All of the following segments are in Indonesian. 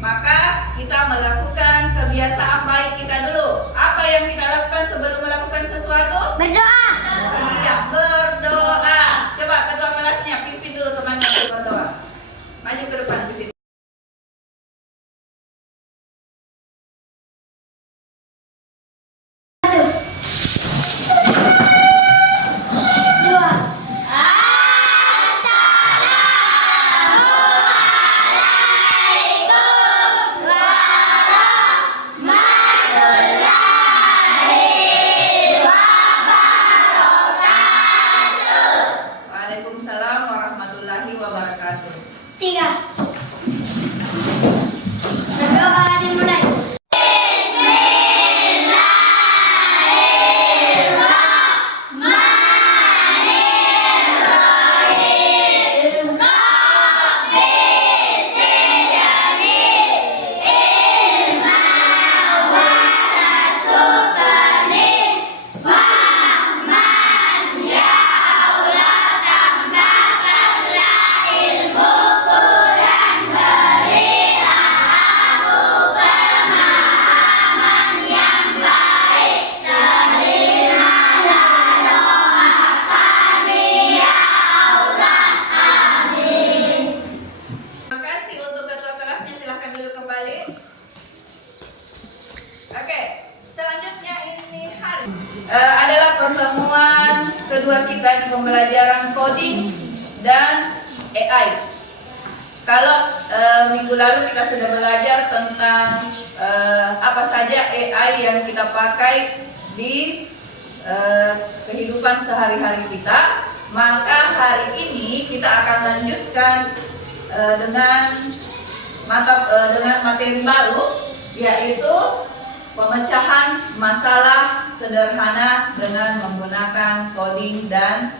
maka kita melakukan kebiasaan baik kita dulu. Apa yang kita lakukan sebelum melakukan sesuatu? Berdoa. Iya, berdoa. Coba ketua kelasnya pimpin dulu temannya untuk berdoa. Maju ke depan di sini. Waalaikumsalam warahmatullahi wabarakatuh. 3. Berdoa dimulai. Adalah pertemuan kedua kita di pembelajaran coding dan AI. Kalau minggu lalu kita sudah belajar tentang apa saja AI yang kita pakai di kehidupan sehari-hari kita, maka hari ini kita akan lanjutkan dengan materi baru, yaitu pemecahan masalah sederhana dengan menggunakan coding dan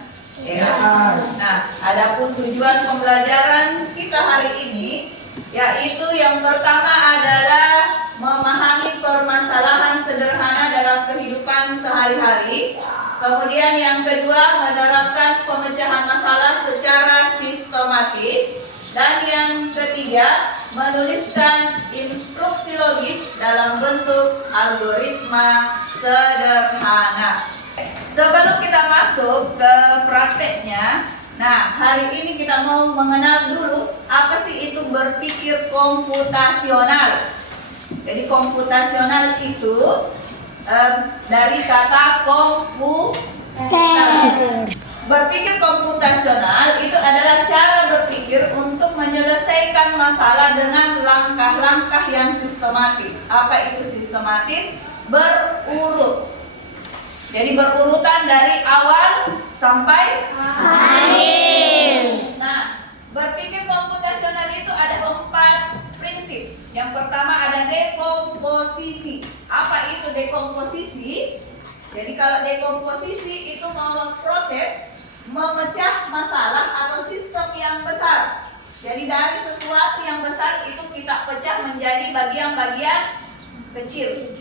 AI. Nah, adapun tujuan pembelajaran kita hari ini, yaitu yang pertama adalah memahami permasalahan sederhana dalam kehidupan sehari-hari. Kemudian yang kedua, menerapkan pemecahan masalah secara sistematis. Dan yang ketiga, menuliskan instruksi logis dalam bentuk algoritma sederhana. Sebelum kita masuk ke prakteknya, nah hari ini kita mau mengenal dulu apa sih itu berpikir komputasional. Jadi komputasional itu dari kata komputer. Berpikir komputasional itu adalah cara berpikir untuk menyelesaikan masalah dengan langkah-langkah yang sistematis. Apa itu sistematis? Berurut. Jadi berurutan dari awal sampai akhir. Nah, berpikir komputasional itu ada 4 prinsip. Yang pertama ada dekomposisi. Apa itu dekomposisi? Jadi kalau dekomposisi itu memproses, memecah masalah atau sistem yang besar. Jadi dari sesuatu yang besar itu kita pecah menjadi bagian-bagian kecil.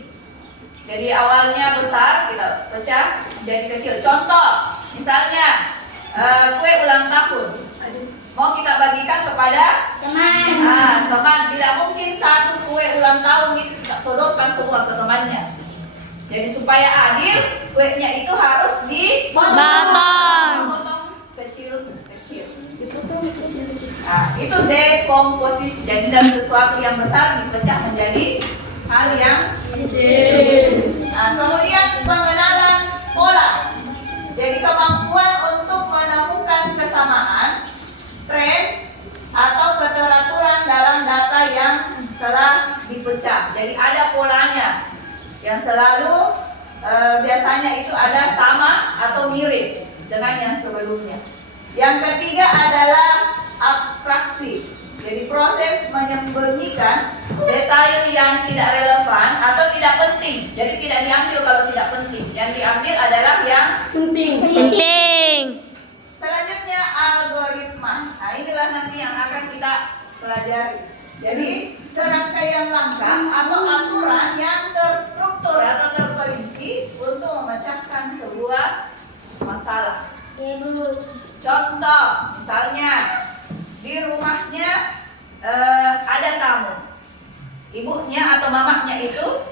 Jadi awalnya besar, kita pecah menjadi kecil. Contoh, misalnya kue ulang tahun, mau kita bagikan kepada Teman. Teman. Tidak mungkin satu kue ulang tahun itu kita sodorkan semua ke temannya. Jadi supaya adil, kuenya itu harus dipotong kecil-kecil. Nah, itu dekomposisi. Jadi dari sesuatu yang besar dipecah menjadi hal yang kecil. Nah, kemudian pengenalan pola. Jadi kemampuan untuk menemukan kesamaan, tren, atau keteraturan dalam data yang telah dipecah. Jadi ada polanya. Yang selalu biasanya itu ada sama atau mirip dengan yang sebelumnya. Yang ketiga adalah abstraksi. Jadi proses menyembunyikan detail yang tidak relevan atau tidak penting. Jadi tidak diambil kalau tidak penting. Yang diambil adalah yang Penting. selanjutnya algoritma. Nah, inilah nanti yang akan kita pelajari. Jadi serangkaian langkah atau aturan yang terstruktur atau terperinci untuk memecahkan sebuah masalah. Contoh, misalnya di rumahnya ada tamu. ibunya atau mamanya itu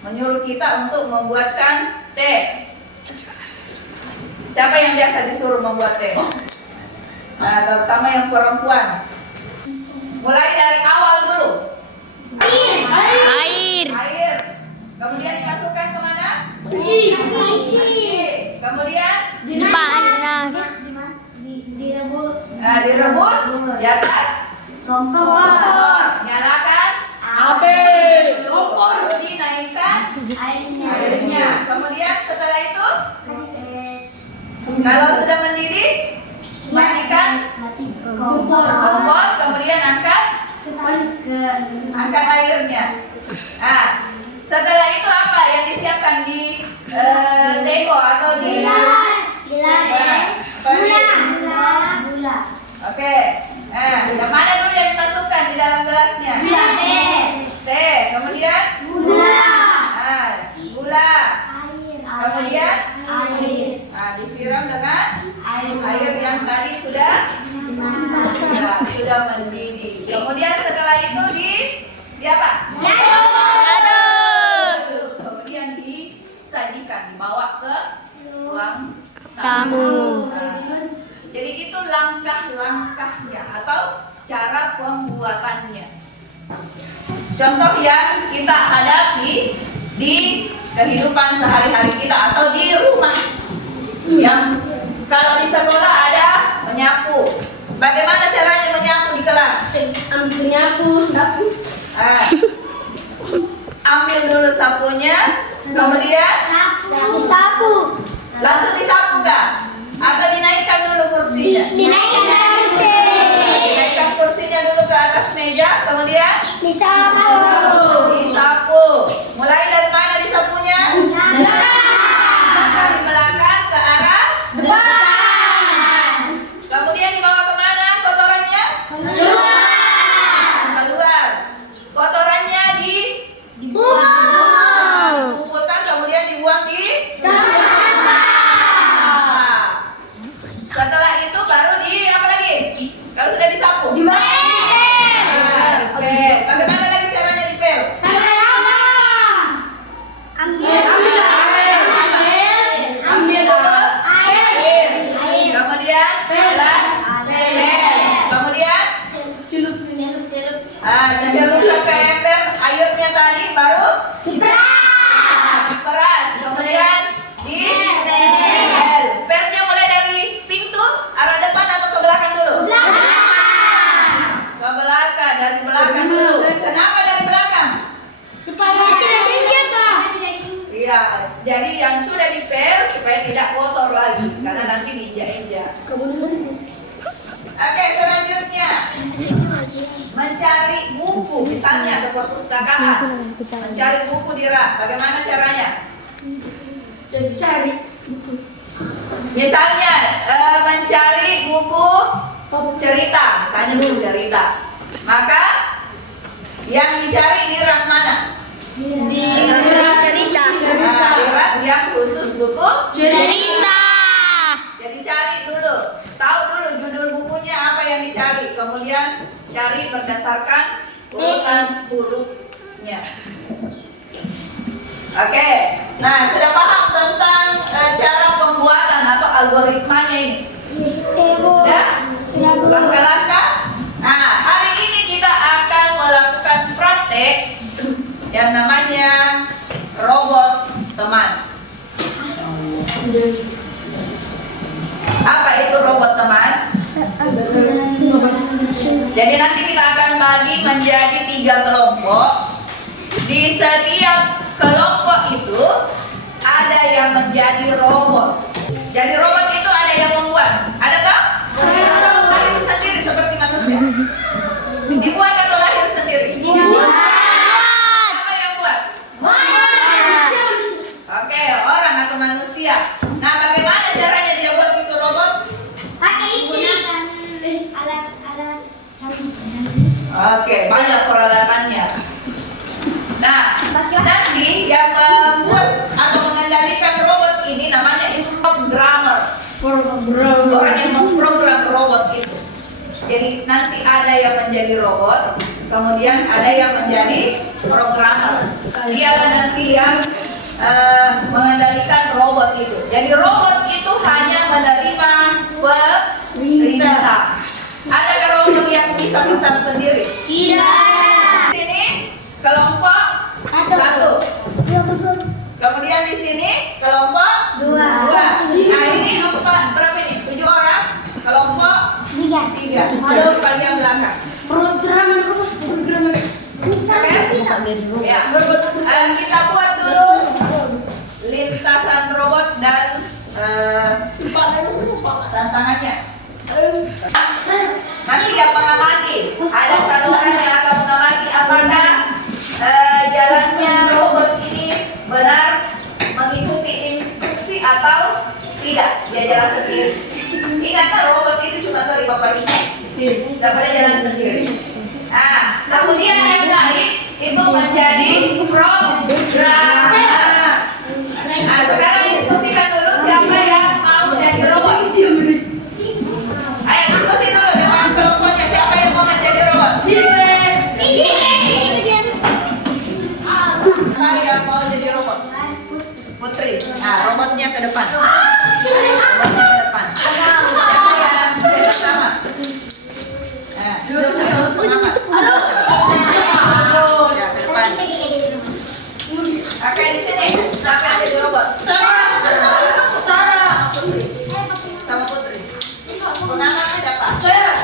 menyuruh kita untuk membuatkan teh. Siapa yang biasa disuruh membuat teh? Nah, terutama yang perempuan. Mulai dari awal dulu. Air. Air. Kemudian dimasukkan kemana? Kunci. Kemudian Panas. direbus di atas kompor. Nyalakan Api. baru dinaikkan airnya. Kemudian setelah itu kalau sudah mendidih matikan kompor, kemudian angkat airnya. Nah, setelah itu apa yang disiapkan di teko atau di Gula. Oke. Nah, yang mana dulu yang dimasukkan di dalam gelasnya? Teh. Kemudian nah, gula. Kemudian nah, disiram dengan air yang tadi sudah mendidih. Kemudian setelah itu di apa? Aduk. Kemudian disajikan, dibawa ke ruang Tamu. Nah, jadi itu langkah-langkahnya atau cara pembuatannya. Contoh yang kita hadapi di kehidupan sehari-hari kita atau di rumah. Yang kalau di sekolah ada menyapu. Bagaimana caranya menyapu di kelas? Ambil dulu sapunya, kemudian Sapu. langsung disapu nggak? Atau dinaikkan dulu kursinya? Dinaikkan kursinya dulu ke atas meja, kemudian disapu. Mulai dari mana disapunya? Dari belakang ke arah depan. Kemudian dibawa kemana kotorannya? Keluar. Kotorannya dikumpulkan, kemudian dibuang di setelah itu baru di apa lagi? Kalau sudah disapu? Oke. Bagaimana lagi caranya dipel? Ambil dulu air. Kemudian pel. Kemudian dicelup sampai ember airnya tadi baru diperas. Kemudian dipel. Pelnya mulai dari pintu arah depan atau ke belakang dulu? Ke belakang, dari belakang dulu. Kenapa dari belakang? Iya, jadi yang sudah dipel supaya tidak kotor lagi karena nanti diinjak-injak. Oke, selanjutnya mencari buku, misalnya ke perpustakaan, mencari buku di rak. Bagaimana caranya? Misalnya mencari buku cerita, misalnya buku cerita. Maka yang dicari di rak mana? Di rak yang khusus buku Cerita. Jadi cari dulu, tahu dulu judul bukunya apa yang dicari, kemudian cari berdasarkan urutan hurufnya. Oke, nah sudah paham tentang cara pembuatan atau algoritmanya ini? Ya? Langkah-langkah. Nah, hari ini kita akan melakukan praktek yang namanya robot teman. Apa itu robot teman? Jadi nanti kita akan bagi menjadi 3 kelompok. Di setiap kelompok itu ada yang menjadi robot. Jadi robot itu ada yang membuat. Ada tak? Lahir sendiri seperti manusia. Dibuat atau lahir sendiri? Siapa yang buat? Oke, orang atau manusia. Nah, bagaimana caranya dia buat itu robot? Oke, banyak peralatannya. Nah, nanti yang membuat atau mengendalikan robot ini namanya programmer. Orang yang memprogram robot itu. Jadi nanti ada yang menjadi robot, kemudian ada yang menjadi programmer. Dialah nanti yang mengendalikan robot itu. Jadi robot itu hanya menerima perintah. Adakah robot yang bisa pintar sendiri? Tidak. Di sini kelompok satu. Kemudian di sini kelompok Dua. Nah ini berapa ini? 7 orang. Kelompok 3. Ada bagian belakang. Oke? Ya. Kita buat dulu lintasan robot dan tantangannya. Nanti yang mengamati, ada satu orang yang akan mengamati apakah jalannya robot ini benar mengikuti instruksi atau tidak. Dia jalan sendiri. Ingatkan robot itu cuma terima perintah, tidak boleh jalan sendiri. Nah, kemudian yang lain itu menjadi programmer. Nah, sekarang diskusikan dulu siapa yang mau jadi robot. Ayo diskusi dulu dengan kelompoknya, siapa yang mau menjadi robot. Saya mau jadi robot. Putri. Nah, robotnya ke depan. Robotnya ke depan. Siapa yang jadi pertama? Nah, ayo pengamat. Ya, ke depan. Oke, di sini. Siapa yang jadi robot? Sarah. Sama Putri. Pengamat siapa? Saya.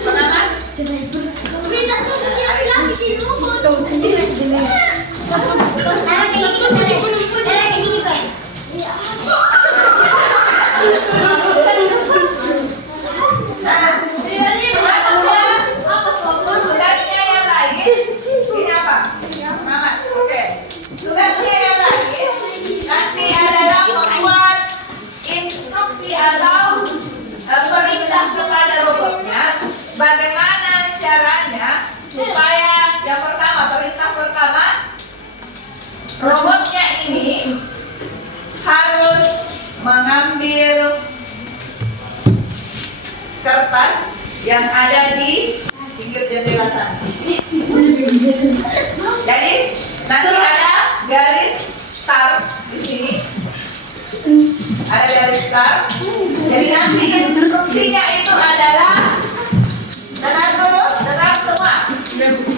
Pengamat? Tugasnya yang lain ini apa? Pengamat. Oke. Tugasnya yang lain nanti adalah membuat instruksi atau perintah kepada robotnya. Bagaimana caranya supaya yang pertama, perintah pertama, robotnya ini harus mengambil kertas yang ada di pinggir jendela sana. Jadi nanti ada garis start di sini. Ada garis start. Jadi nanti instruksinya itu adalah dengar dulu, dengar semua.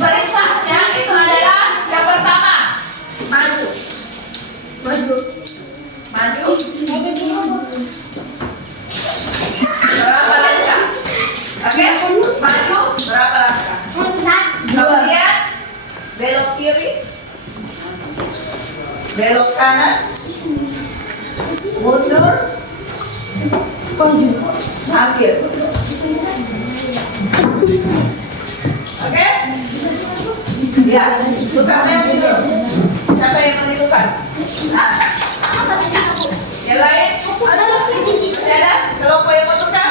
Perintahnya itu adalah yang pertama, maju. Berapa langkah? Oke, maju berapa langkah? Kemudian belok kiri, belok kanan, mundur, hampir. Oke? Ya, buka yang dulu. Siapa yang menentukan? Nah. Yang lain? Ada? Kelompok yang menentukan?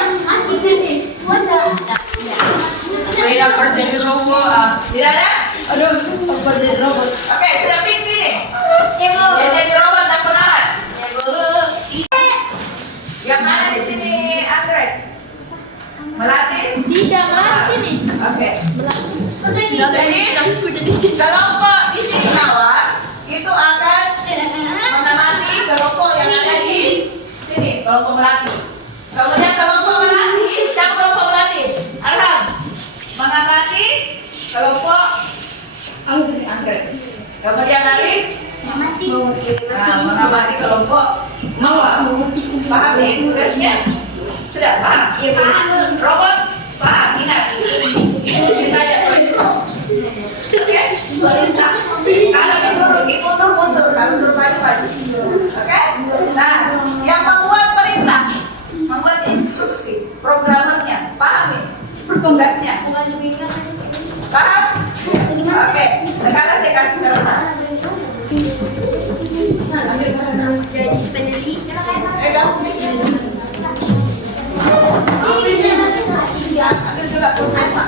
Tidak percaya robot. Tidak ada? Aduh, percaya robot. Oke, sudah fix ini. Yang jadi robot dan pengamat. Yang mana di sini Anggrek? Melatih? Tidak melatih sini. Oke. Jadi kelompok di sini Mawar itu akan mengamati kelompok yang ada di sini, kelompok melatih. Kemudian kelompok melatih, siapa kelompok melatih? Arham mengamati kelompok Anggrek. Kemudian Arif mengamati kelompok Mawar. Paham nih tugasnya? Sudah paham? Iya paham. Robot paham? Ingat. Ini saja. Oke, perintah. Kalau disuruh mundur, kalau suruh maju. Oke? Nah, yang membuat perintah, membuat instruksi, programmernya, paham nih? Tugasnya. Paham? Oke, sekarang saya kasih kertas. Jadi peneliti. Ambil juga pulsa.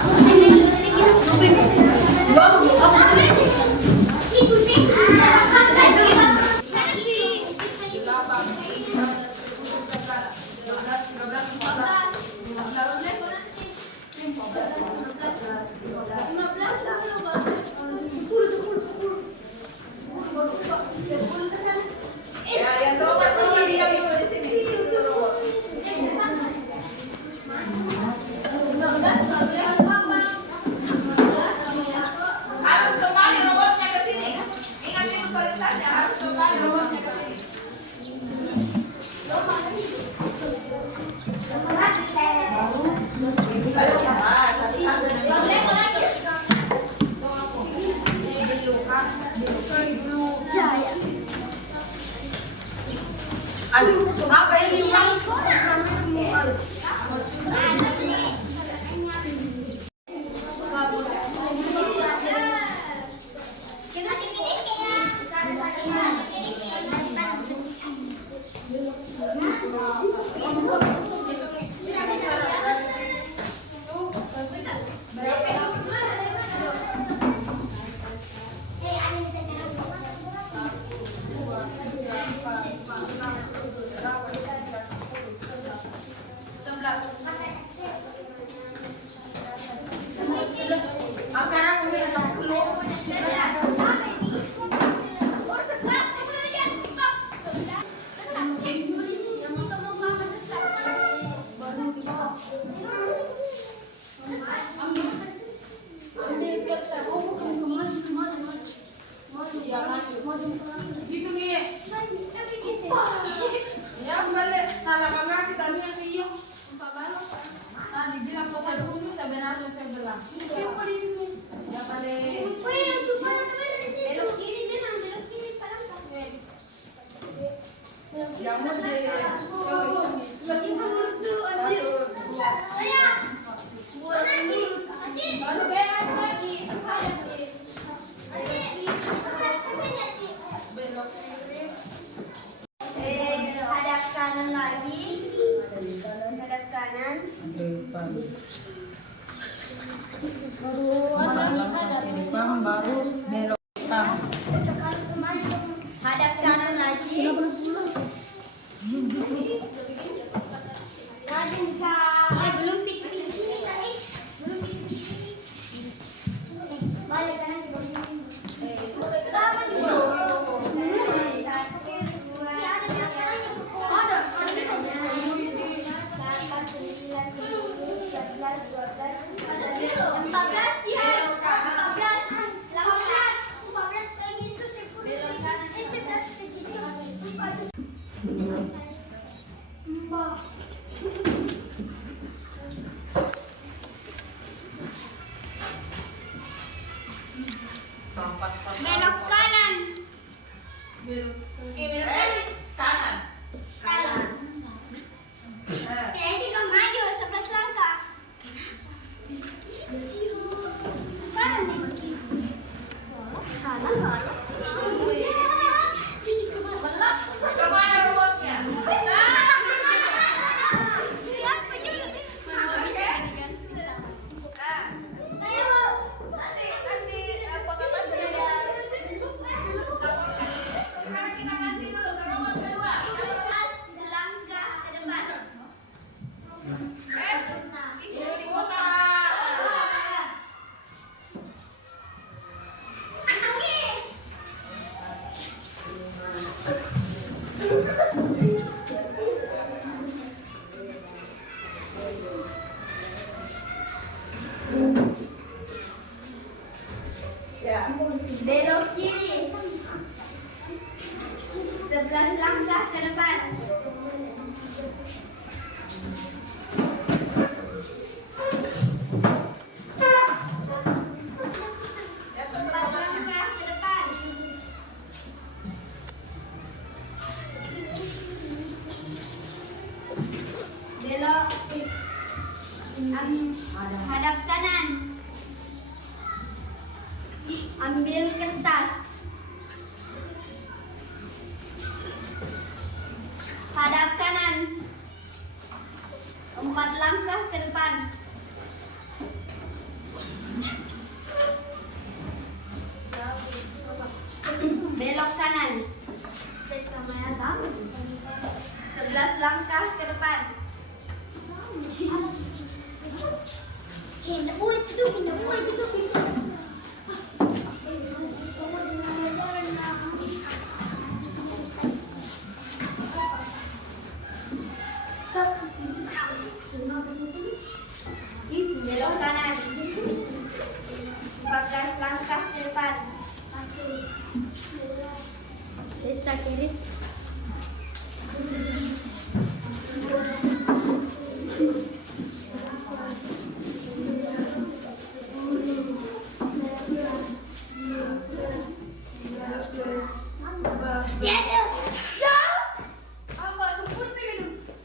Belok kiri memang, belok kiri palangkah. Jamur deh. Baru beres lagi. Belok kiri. Hadap kanan lagi. Hadap kanan. Baru belok kanan. Hadap kanan lagi. Belum pikir sini tadi. Belum pikir sini. Balik kanan ke sini. Sama juga. Belok kanan. Belok. Belok Kanan. kanan. Jadi kamu maju 11 langkah. Salah. Kemana robotnya? Siapa juga? Saya mau. Nanti pengamat belajar. Sekarang kita ganti dulu ke robot kedua. 11 langkah ke depan. Di kota. Ya. Belok kiri. 11 langkah ke depan. Ya, 4 langkah ke depan. Belok. Hadap kanan. Ambil kertas. Hadap kanan. 4 langkah ke depan. Belok kanan. 11 langkah ke depan. Hindi boleh tutup. Belok kanan. 14 langkah ke depan. Sisa kiri.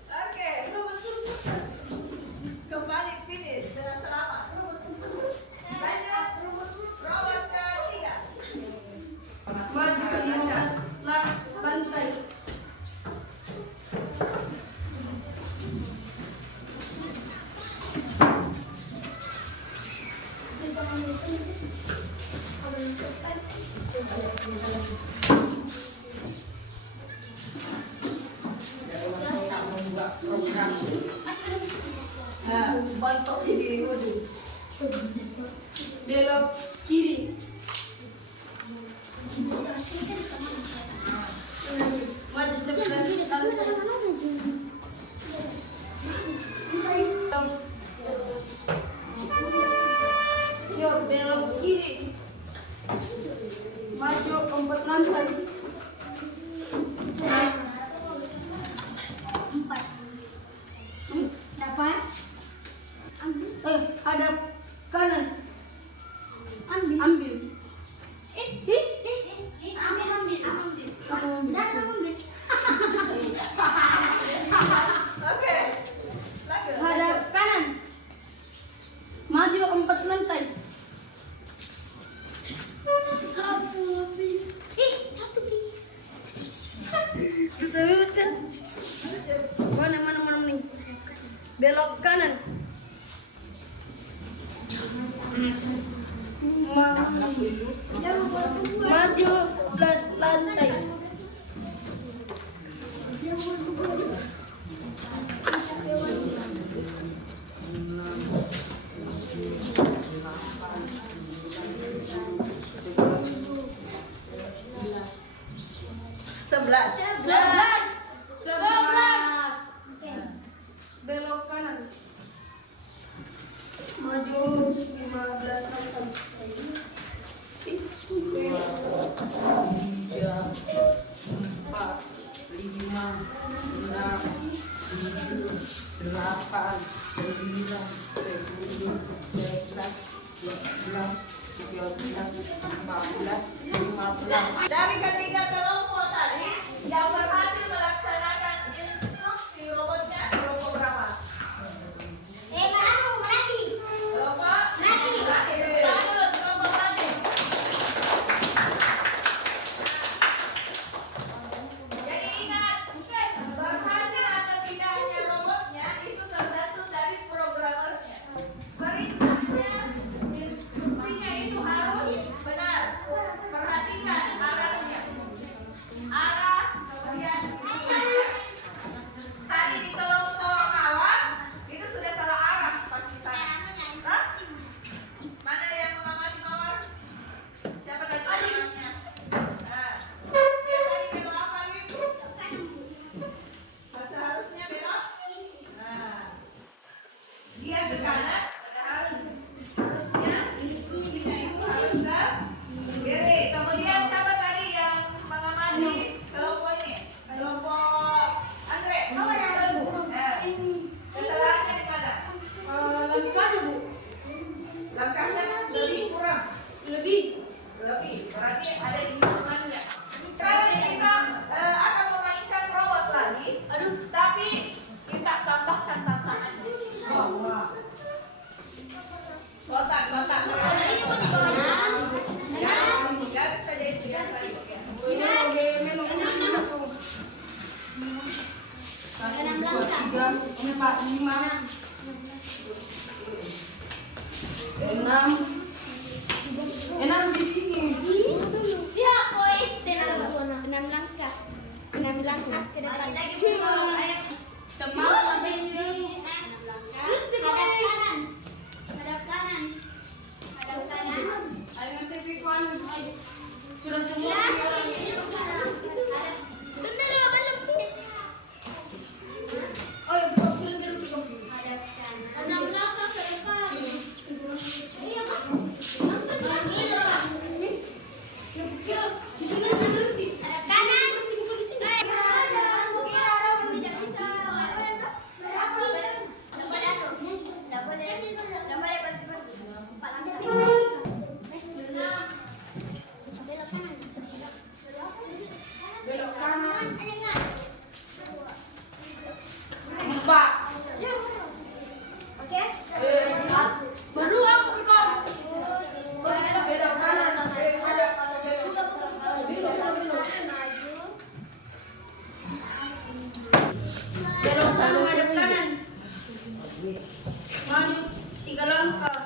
Oke. Kembali finish dengan selamat. Lanjut robot ketiga. Maju 15 lantai. Nah, bantu dirimu dulu. Belok kiri. Maju 11 lantai. Yuk, belok kiri. Maju 4 lantai. Nafas. Hadap kanan. Maju lantai. Sebelas. 11. Belok kanan. Maju 15 langkah. 3, 4, 5, 6, 7, 8, 9, 10, 11, 12, 13, 14, 15. Dari ketiga kelompok tadi yang berhasil melaksanakan instruksi robotnya kelompok berapa? Kelompok Mati. Lanjut, kelompok mati. Jadi ingat, berhasil atau tidaknya robotnya itu tergantung dari programmernya. Perintahnya, instruksinya itu harus benar. Perhatikan arahnya. Arah, kemudian tadi di kelompok awal itu sudah salah arah pasti sana. Hah? Mana yang mengamati mawar? Siapa dari temannya? Nah, yang tadi belok apa gitu? Seharusnya belok. Nah, dia ke kanan, padahal harusnya instruksinya itu harus ke kiri. Kemudian siapa tadi yang mengamati kelompok ini? Kelompok Andre. Kesalahannya di mana? Langkahnya, Bu. Langkahnya lebih kurang. Lebih. Berarti ada hitungannya. Sekarang kita akan memainkan robot lagi. Tapi kita tambahkan tantangannya. Kotak. Ini mau dibawa. Nggak bisa jadi tiga kali. Enam di sini. Siap, boys. 6 langkah ke depan. Hadap kanan. Ayo nanti pikirkan. Sudah semua Ya. sekarang. Bentar ya, belum. Oh ya, belum. Hadap kanan. 6 langkah ke depan. Iya, Kak. Hadap kanan. Tidak bisa. Belok kanan. Ada nggak? 4. Oke. Baru aku berkau. Belok kanan. Belok kanan, hadap kanan. Maju 3 langkah.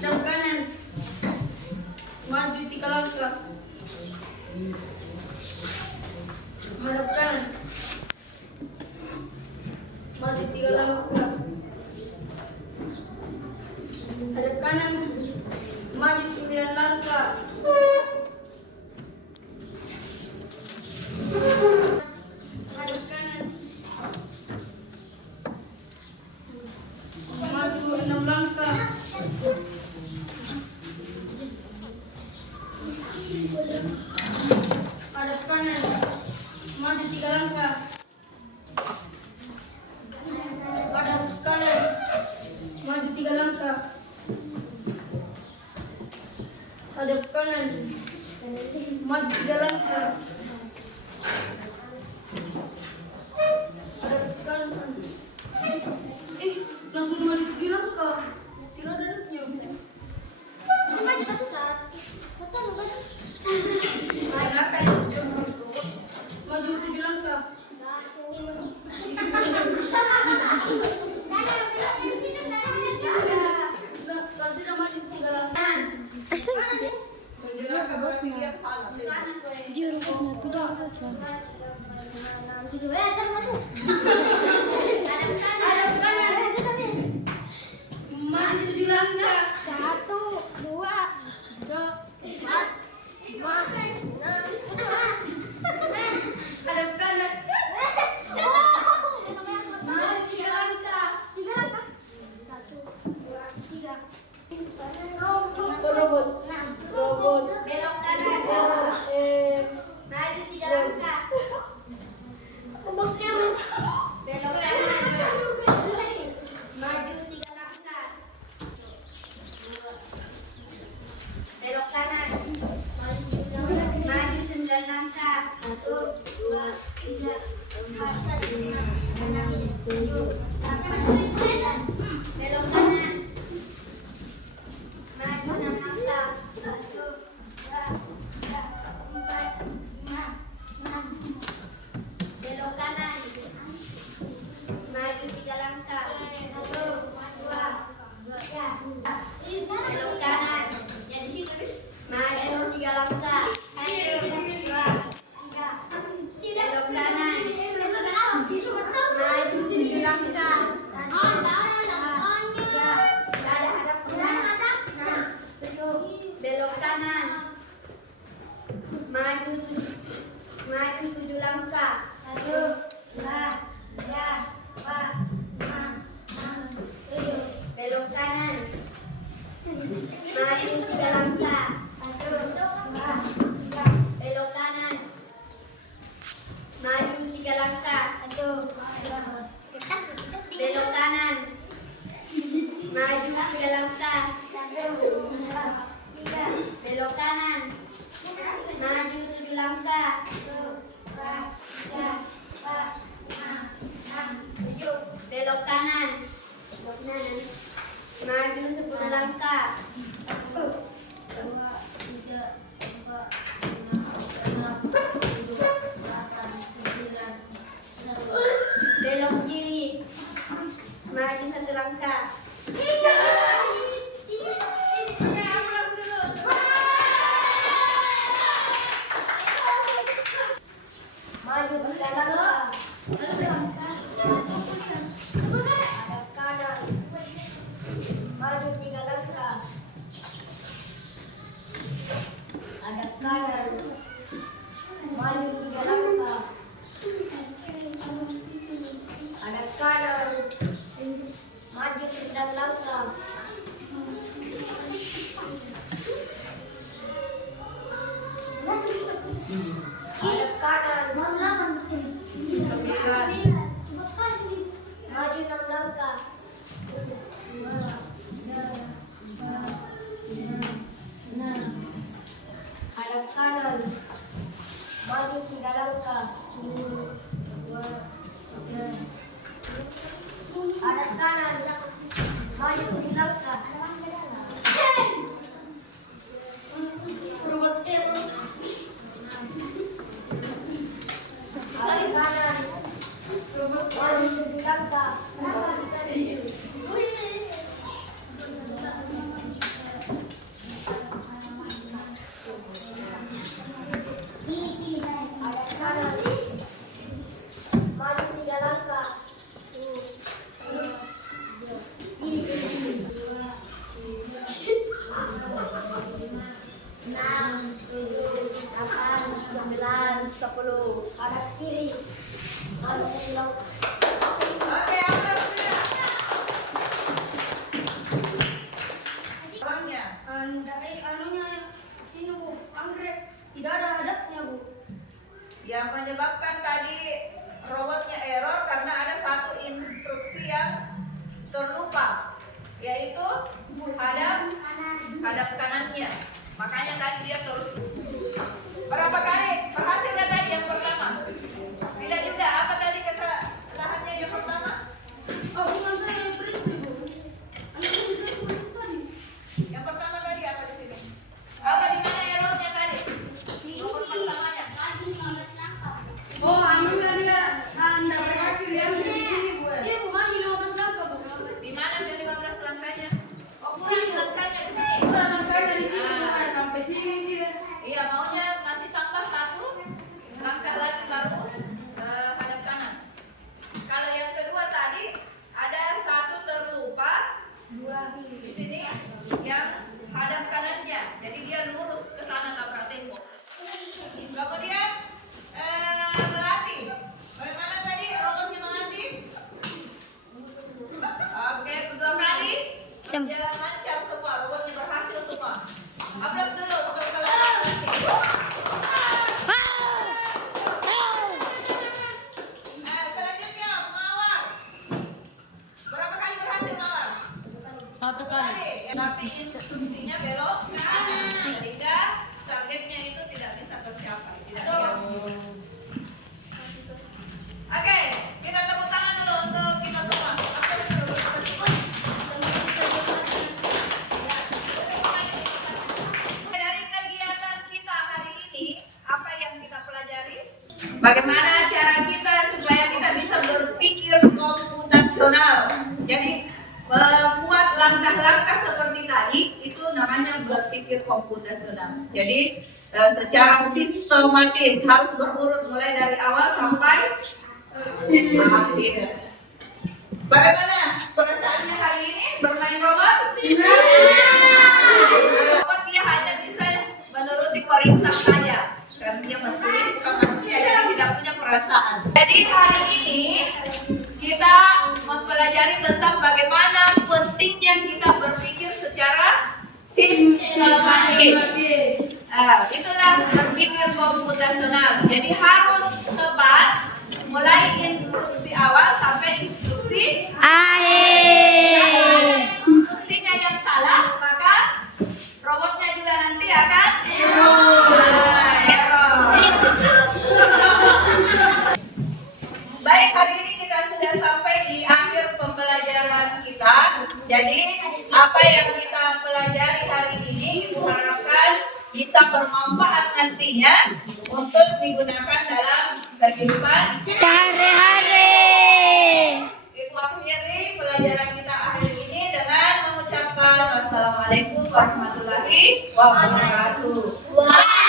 Hadap kanan. Maju 3 langkah. Hadap kanan. Maju 3 langkah. Hadap kanan. Maju 9 langkah. Hadap kanan. Maju 6 langkah. Hadap kanan. Maju 3 langkah. Hadap kanan. Maju 3 langkah. Hadap kanan. Maju 3 langkah. Hadap kanan. Langsung maju 7 langkah. Tidak ada hadapnya. Maju 7 langkah. Termasuk. Hadap kanan. Maju 7 langkah. 1, 2, 3, 4, 5, 6, 7. Hadap kanan. Maju 3 langkah. 3 langkah. 1, 2, 3. Robot. 6. Robot. Belok kanan. Maju 3 langkah. Robot error. Belok kanan. Maju 3 langkah. Belok kanan. Maju 9 langkah. 1, 2, 3, 4, 5, 6, 7. Belok kanan. Maju 6 langkah. 1, 2, 3, 4, 5, 6. Belok kanan. Maju 3 langkah. 1, 2, 3. Belok kanan. Maju 3 langkah. Belok kanan. Maju 7 langkah. Belok kanan. Maju 7 langkah. Belok kanan. Maju 3 langkah. Belok kanan. Maju 3 langkah. Belok kanan. Maju 3 langkah. Belok kanan. Maju 7 langkah. Belok kanan. Maju 10 langkah. Belok kiri. Maju 1 langkah. Maju 3 langkah. Hadap kanan. Maju 3 langkah. Hadap kanan. Maju 3 langkah. Hadap kanan. Maju 9 langkah. Hadap kanan. Maju 6 langkah. Hadap kanan. Maju 3 langkah. Hadap kanan. Maju 7 langkah. Robot error. Hadap kanan. Maju 7 langkah. Hadap kanan. Maju 3 langkah. 10. Hadap kiri. Maju 1 langkah. Oke, angkat sudah. Abangnya. Anunya ini Bu, anggrek. Tidak ada hadapnya Bu. Yang menyebabkan tadi robotnya error karena ada satu instruksi yang terlupa, yaitu hadap kanannya. Makanya tadi dia terus. Berapa kali berhasilnya tadi yang pertama? Tidak juga. Apa tadi kesalahannya yang pertama? Oh, bukan saya yang frisbee Bu. Anak saya tadi. Yang pertama tadi apa di sini? Apa di mana errornya tadi? Nomor pertamanya. Oh, anunya dia tidak berhasil dia di sini Bu. Iya Bu, maju 15 langkah Bu. Di mana dia 15 langkahnya? Oh, kurang langkahnya di sini. Kurang langkahnya di sini Bu, sampai sini dia. Jalan lancar semua, robotnya berhasil semua. Aplaus dulu untuk kalian. Selanjutnya mawar. Berapa kali berhasil mawar? 1 kali. Tapi instruksinya belok ke kanan, sehingga targetnya itu tidak bisa tercapai. Tidak Oke, kita tepuk tangan dulu untuk kita semua. Dari kegiatan kita hari ini, apa yang kita pelajari? Bagaimana cara kita supaya kita bisa berpikir komputasional. Jadi membuat langkah-langkah seperti tadi itu namanya berpikir komputasional. Jadi secara sistematis harus berurut mulai dari awal sampai akhir. Bagaimana perasaannya hari ini bermain robot? Robot dia hanya bisa menuruti perintah saja, karena dia mesin bukan manusia, jadi tidak punya perasaan. Jadi hari ini kita mempelajari tentang bagaimana pentingnya kita berpikir secara sistematis. Itulah berpikir komputasional. Jadi harus tepat mulai instruksi awal sampai instruksi akhir. Kalau instruksinya yang salah, maka robotnya juga nanti akan error. Baik, hari ini kita sudah sampai di akhir pembelajaran kita. Jadi apa yang kita pelajari hari ini Ibu harapkan bisa bermanfaat nantinya untuk digunakan dalam kehidupan Sehari-hari. Ibu akhiri pelajaran kita hari ini dengan mengucapkan wassalamualaikum warahmatullahi wabarakatuh.